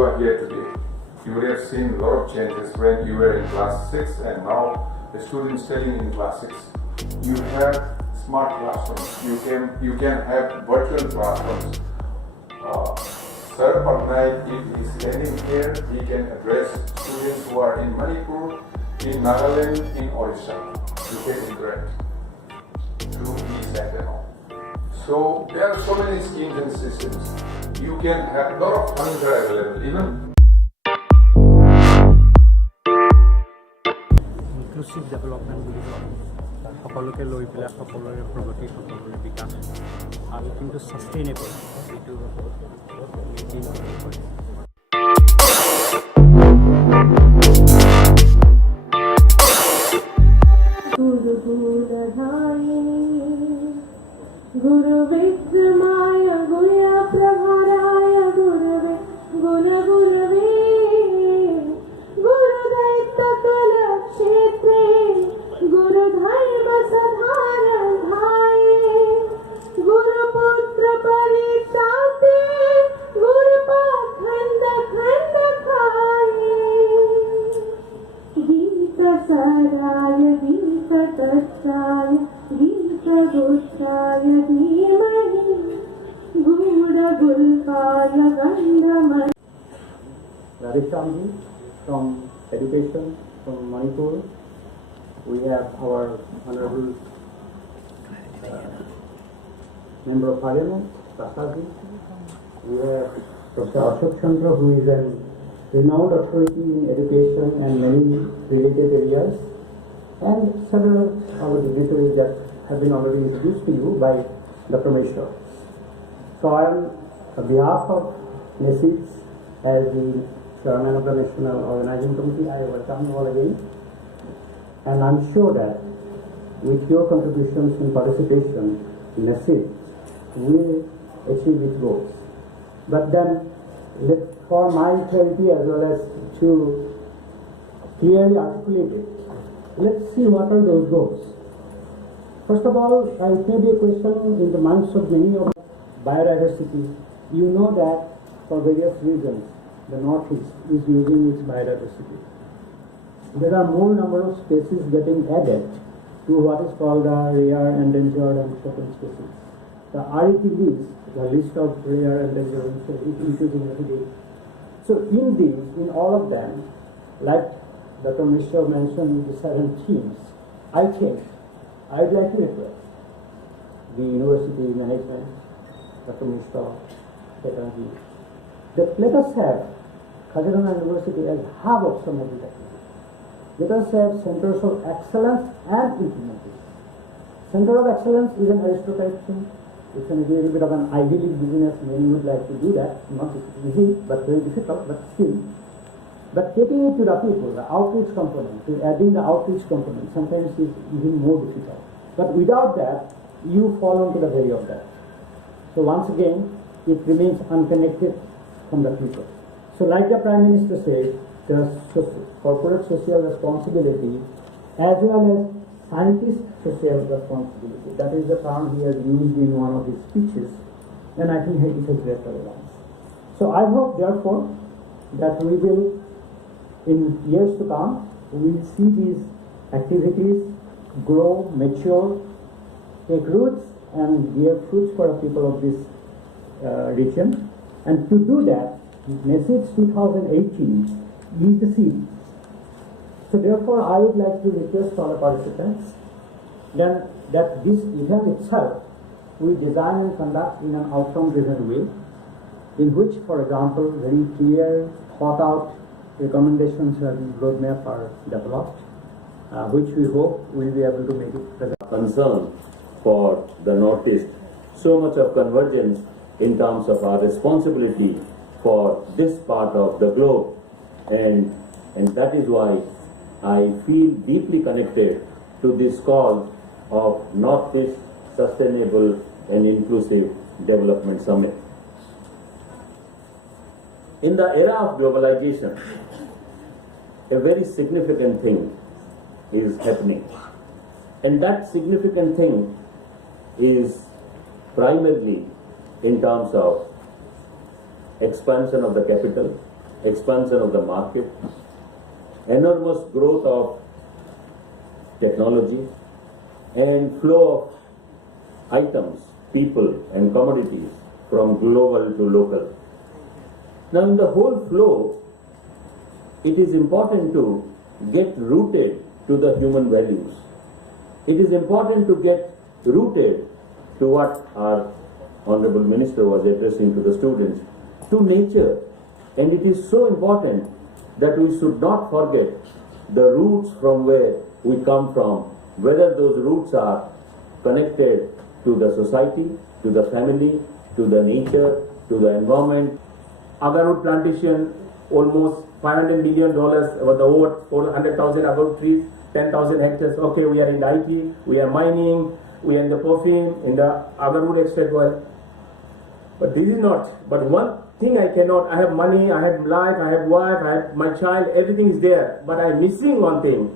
you are here today. You would have seen a lot of changes when you were in class 6 and now the students studying in class 6. You have smart classrooms. You can have virtual classrooms. Sir Patnaik, if he is standing here, he can address students who are in Manipur, in Nagaland, in Orissa. You can interact through e-set and all. So there are so many schemes and systems. You can have a lot of funds are available. Even inclusive development বুলি কয় সকলোকে লৈ পেলাই সকলোৰে প্ৰগতি সকলোৰে বিকাশ আৰু কিন্তু sustainable এইটো गुरु विक्रमाय गुरु प्रभाराय गुरवे गुण गुरवे गुरु दैत्य कुल क्षेत्रे गुरु धर्म सधारण धाये गुरु पुत्र परित्राते गुरु पाखंड खंड खाये गीत सराय गीत तत्साय गीत गोत्राय धीमहि गूढ़गुल्पाय गंधमय Radhishamji from education from Manipur. We have our honorable member of parliament, Prasadji. We have Dr. Ashok Chandra, who is a renowned authority in education and many related areas, and several other dignitaries that have been already introduced to you by Dr. Mishra. So I am, on behalf of NESIDS, as the chairman of the National Organizing Committee, I welcome you all again. And I'm sure that with your contributions and participation, NESIDS will achieve its goals. But then, for my clarity as well as to clearly articulate it, let's see what are those goals. First of all, it may be a question in the minds of many of biodiversity. You know that for various reasons, the NortEast is losing its biodiversity. There are more number of species getting added to what is called the rare, endangered and threatened species. The RET list, the list of rare, endangered and threatened, is increasing every day. So in these, in all of them, like Dr. Mishra mentioned the 7 themes, I think I'd like to request the university management, Dr. Mishra, Petanji, that let us have Kaziranga University as hub of some of these activities. Let us have centers of excellence and implementation. Center of excellence is an aristocratic thing. It's a little bit of an idyllic business. Many would like to do that. Not easy, but very difficult, but still. But taking it to the people, the outreach component, adding the outreach component, sometimes is even more difficult. But without that, you fall into the very of that. So once again, it remains unconnected from the people. So like the Prime Minister said, the corporate social responsibility as well as scientist social responsibility. That is the term he has used in one of his speeches, and I think it has great relevance. So I hope therefore that we will, in years to come, we will see these activities grow, mature, take roots and bear fruits for the people of this region. And to do that, NESIDS 2018 is the seed. So therefore, I would like to request all the participants then that this event itself we design and conduct in an outcome-driven way, in which, for example, very clear, thought-out recommendations and roadmap are developed, which we hope will be able to make it present. Concern for the NortEast, so much of convergence in terms of our responsibility for this part of the globe, and that is why I feel deeply connected to this call of NortEast Sustainable and Inclusive Development Summit. In the era of globalization, a very significant thing is happening, and that significant thing is primarily in terms of expansion of the capital, expansion of the market, enormous growth of technology, and flow of items, people, and commodities from global to local. Now, in the whole flow, it is important to get rooted to the human values. It is important to get rooted to what our Honorable Minister was addressing to the students, to nature. And it is so important that we should not forget the roots from where we come from, whether those roots are connected to the society, to the family, to the nature, to the environment. Agarwood plantation, almost $500 million over the over 400,000 agarwood trees, 10,000 hectares. Okay, we are in IT, we are mining, we are in the perfume, in the agarwood extract world. But this is not. But one thing I cannot, I have money, I have life, I have wife, I have my child, everything is there. But I'm missing one thing.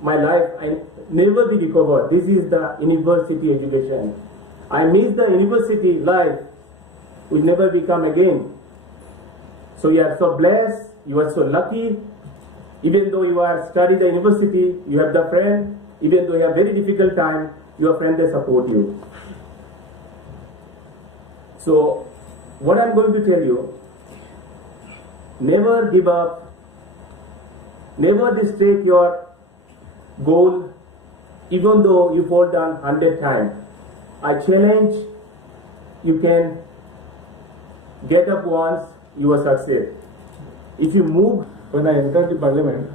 My life, I never be recovered. This is the university education. I miss the university life, will never become again. So you are so blessed, you are so lucky. Even though you are studying the university, you have the friend. Even though you have very difficult time, your friend they support you. So what I'm going to tell you, never give up, never distract your goal, even though you fall down 100 times. I challenge, you can get up once, you will succeed. If you move. When I entered the parliament,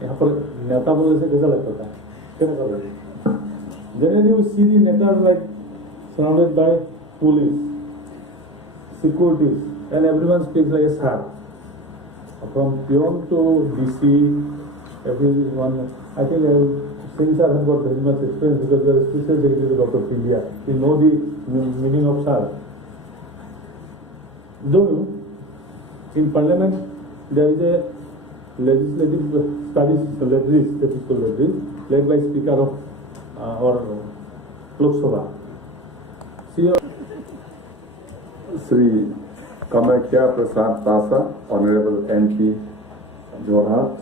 यहाँ पर नेता बोलने से कैसा लगता था? कैसा लगता? Generally you see the netas like surrounded by police, securities, and everyone speaks like a star. From peon to DC, everyone. I think since I have got very much experience because we are a special secretary to Dr. India, we know the meaning of star. Though in parliament there is a legislative studies legislative led by Speaker of or Lok Sabha. Sri Kamakhya Prasad Tasa, Honorable MP Jorhat,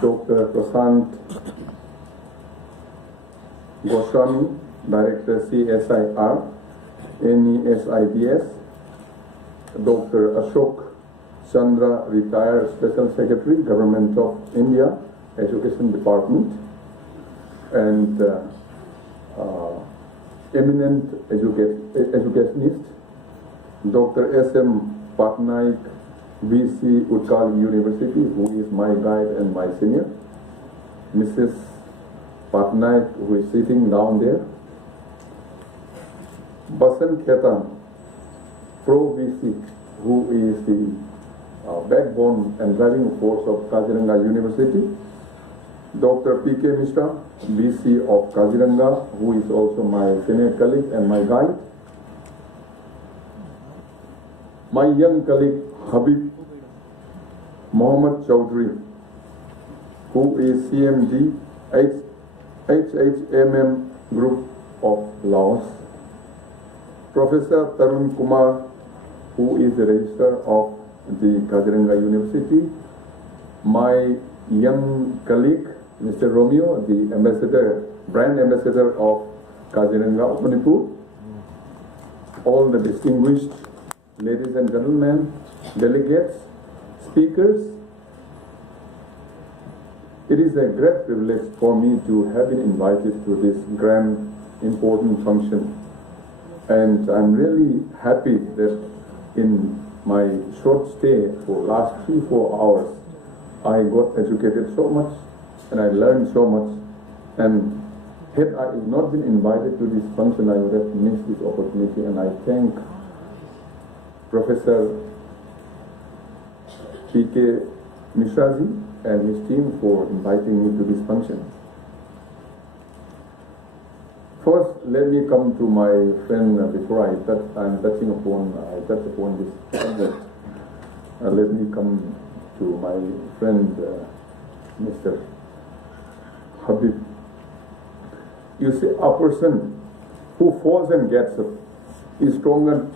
Dr. Prasant Goswami, Director CSIR, NESIDS, Dr. Ashok Chandra, Retired Special Secretary, Government of India, Education Department, and eminent educationist, Dr. S.M. Patnaik, BC Utkal University, who is my guide and my senior, Mrs. Patnaik, who is sitting down there, Basant Khetan, Pro-BC, who is the backbone and driving force of Kaziranga University, Dr. P.K. Mishra, BC of Kaziranga, who is also my senior colleague and my guide, my young colleague Habib Mohammed Chowdhury, who is CMD HHMM Group of Laos, Professor Tarun Kumar, who is the registrar of the Kaziranga University, my young colleague Mr. Romeo, the ambassador, brand ambassador of Kaziranga of Manipur, all the distinguished ladies and gentlemen, delegates, speakers. It is a great privilege for me to have been invited to this grand, important function. And I'm really happy that in my short stay for last 3-4 hours, I got educated so much and I learned so much. And had I not been invited to this function, I would have missed this opportunity. And I thank Professor P.K. Mishraji and his team for inviting me to this function. First, let me come to my friend before I touch upon this subject. Let me come to my friend Mr. Habib. You see, a person who falls and gets up is stronger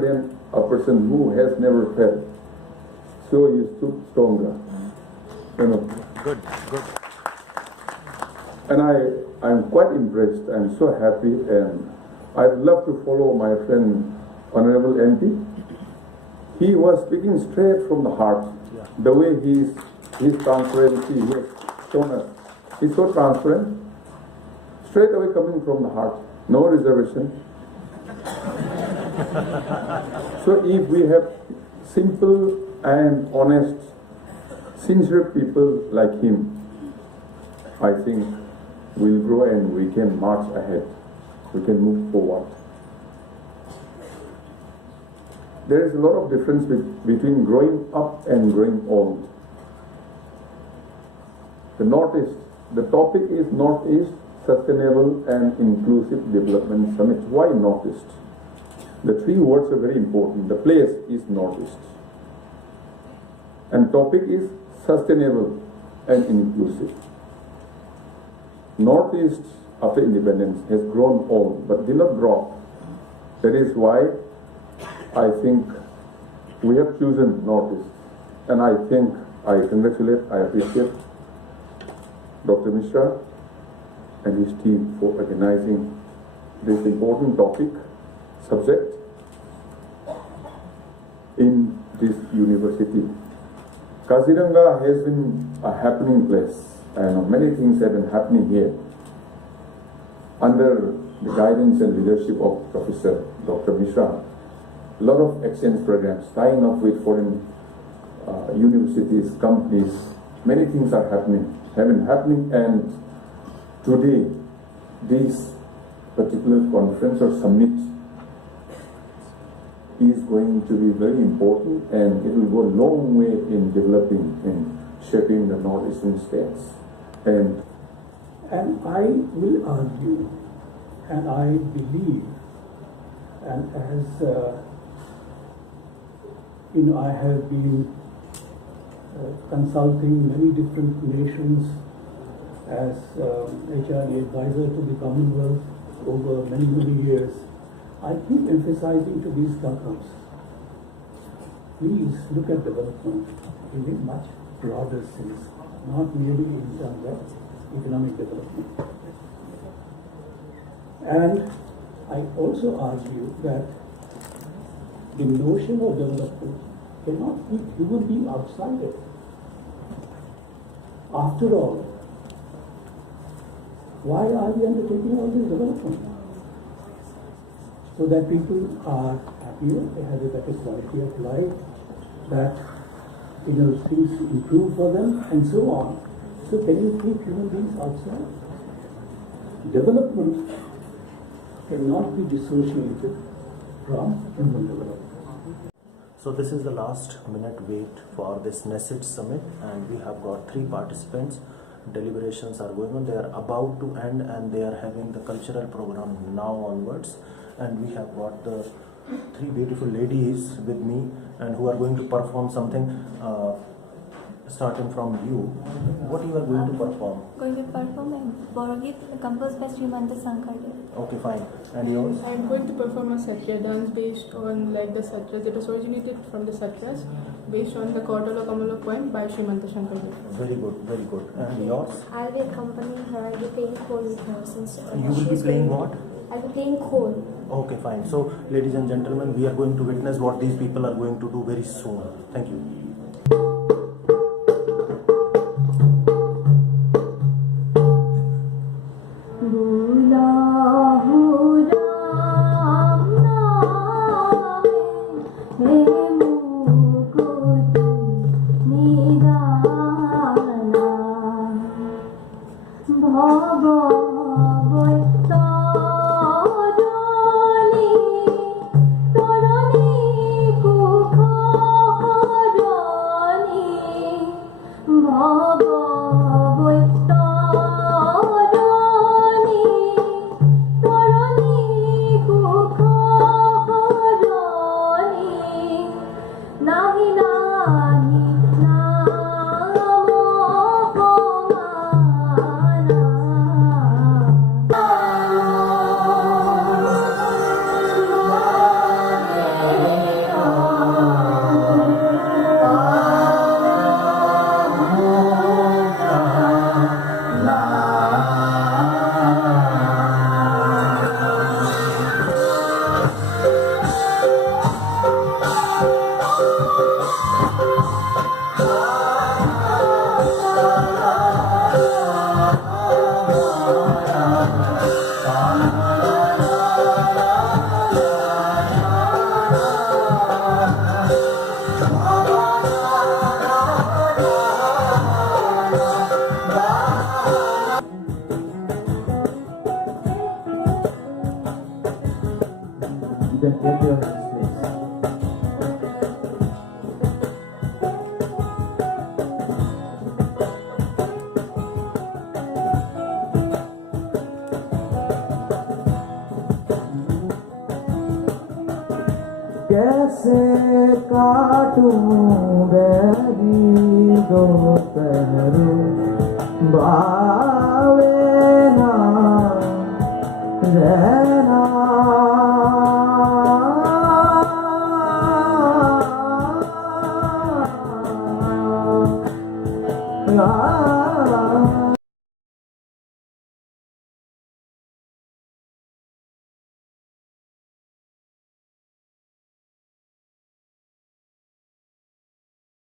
than a person who has never felt, so he stood stronger. You know. Good. And I'm quite impressed. I'm so happy, and I'd love to follow my friend Honorable MP. He was speaking straight from the heart. Yeah. The way his transparency, he has shown us. He's so transparent, straight away coming from the heart, no reservation. So if we have simple and honest, sincere people like him, I think we'll grow and we can march ahead. We can move forward. There is a lot of difference between growing up and growing old. The NortEast, the topic is NortEast Sustainable and Inclusive Development Summit. Why NortEast? The three words are very important. The place is NortEast. And topic is sustainable and inclusive. NortEast, after independence, has grown old but did not drop. That is why I think we have chosen NortEast. And I think, I congratulate, I appreciate Dr. Mishra and his team for organizing this important subject in this university. Kaziranga has been a happening place, and many things have been happening here under the guidance and leadership of Professor Dr. Mishra. A lot of exchange programs, tying up with foreign universities, companies, many things are happening, have been happening, and today this particular conference or summit is going to be very important, and it will go a long way in developing and shaping the northeastern states. And I will argue, and I believe, and as I have been consulting many different nations as HRD advisor to the Commonwealth over many years. I keep emphasizing to these governments, please look at development in a much broader sense, not merely in terms of economic development. And I also argue that the notion of development cannot be human being outside it. After all, why are we undertaking all this development? So that people are happier, they have a better quality of life, that things improve for them, and so on. So can you keep human beings outside? Development cannot be dissociated from human development. So this is the last minute wait for this NESIDS summit, and we have got 3 participants. Deliberations are going on, they are about to end, and they are having the cultural program now onwards. And we have got the 3 beautiful ladies with me, and who are going to perform something. Starting from you, what you are going to perform? Going to perform a Borogit composed by Srimanta Sankardev. Okay, fine. And yours? I'm going to perform a Satya dance based on the Satras. It was originated from the Satras, based on the Kordala Kamala poem by Srimanta Sankardev. Very good, very good. And yours? I'll be accompanying her. I'll be playing khol with her since You will be playing what? I'll be playing khol. Okay, fine. So, ladies and gentlemen, we are going to witness what these people are going to do very soon. Thank you. कैसे काटूं गहरी दोपहरों भावे ना रहना